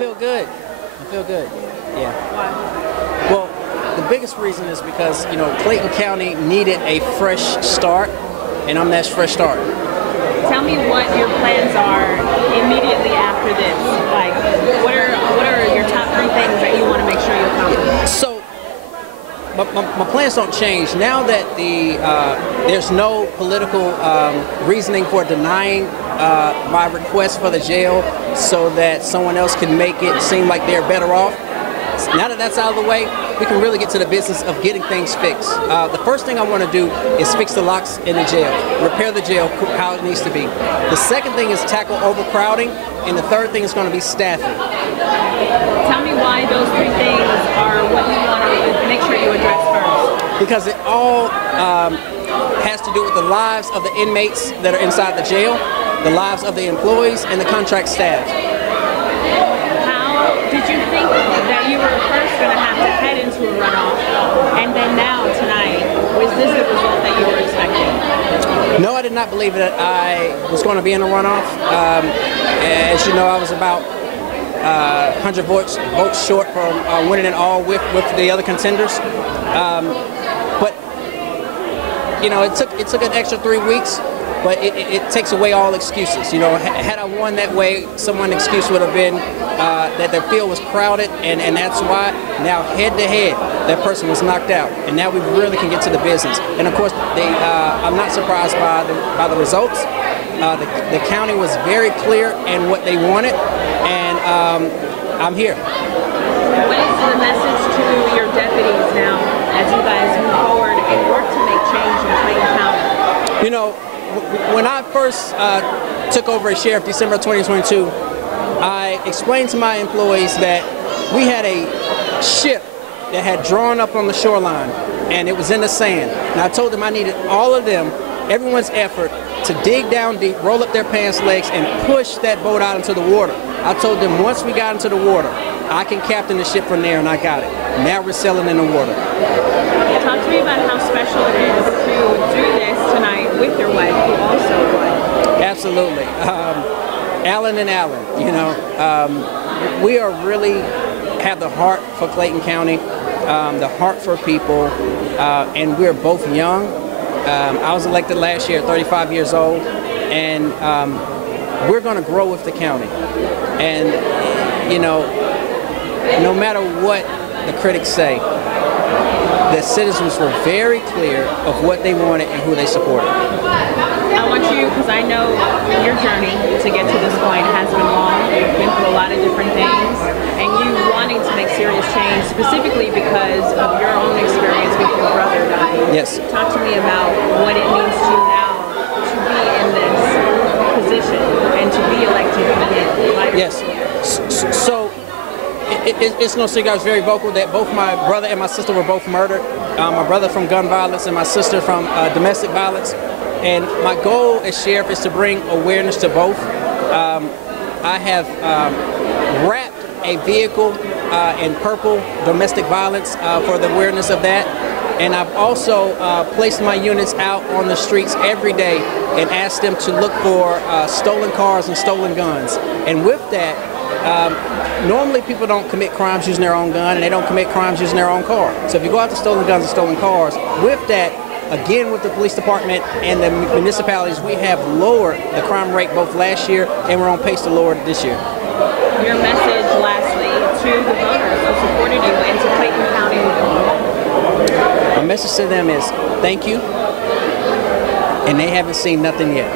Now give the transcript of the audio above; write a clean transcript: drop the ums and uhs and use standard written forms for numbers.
feel good. I feel good. Yeah. Why? Well, the biggest reason is because, you know, Clayton County needed a fresh start, and I'm that fresh start. Tell me what your plans are immediately after this. Like, what are your top 3 things that you want to make sure you accomplish? So, my plans don't change now that there's no political reasoning for denying my request for the jail, so that someone else can make it seem like they're better off. Now that that's out of the way, we can really get to the business of getting things fixed. The first thing I want to do is fix the locks in the jail, repair the jail how it needs to be. The second thing is tackle overcrowding, and the third thing is going to be staffing. Tell me why those 3 things are what you want to make sure you address first. Because it all has to do with the lives of the inmates that are inside the jail, the lives of the employees, and the contract staff. How did you think that you were first going to have to head into a runoff, and then now tonight, was this the result that you were expecting? No, I did not believe that I was going to be in a runoff. As you know, I was about 100 votes short from winning it all with the other contenders. But you know, it took an extra 3 weeks. But it takes away all excuses. You know, had I won that way, someone's excuse would have been that their field was crowded, and that's why. Now, head to head, that person was knocked out, and now we really can get to the business. And of course, I'm not surprised by the results. The county was very clear in what they wanted, and I'm here. What is the message to your deputies now as you guys move forward and work to make change in Clayton County? You know, when I first took over as sheriff December 2022, I explained to my employees that we had a ship that had drawn up on the shoreline, and it was in the sand. And I told them I needed all of them, everyone's effort, to dig down deep, roll up their pants legs, and push that boat out into the water. I told them once we got into the water, I can captain the ship from there, and I got it. Now we're sailing in the water. Talk to me about how special it is to do this tonight with your wife, who also won. Absolutely. Alan and Alan, you know, we are really have the heart for Clayton County, the heart for people, and we're both young. I was elected last year at 35 years old, and we're going to grow with the county. And, you know, no matter what the critics say, the citizens were very clear of what they wanted and who they supported. I want you, because I know your journey to get to this point has been long. You've been through a lot of different things, and you wanting to make serious change, specifically because of your own experience with your brother dying. Yes. Talk to me about what it means to you now to be in this position and to be elected again. Yes. So it's no secret, I was very vocal that both my brother and my sister were both murdered. My brother from gun violence and my sister from domestic violence. And my goal as sheriff is to bring awareness to both. I have wrapped a vehicle in purple domestic violence for the awareness of that. And I've also placed my units out on the streets every day and asked them to look for stolen cars and stolen guns. And with that, normally people don't commit crimes using their own gun, and they don't commit crimes using their own car. So if you go after stolen guns and stolen cars, with that, again with the police department and the municipalities, we have lowered the crime rate both last year, and we're on pace to lower it this year. Your message, lastly, to the voters who supported you and to Clayton County. My message to them is thank you, and they haven't seen nothing yet.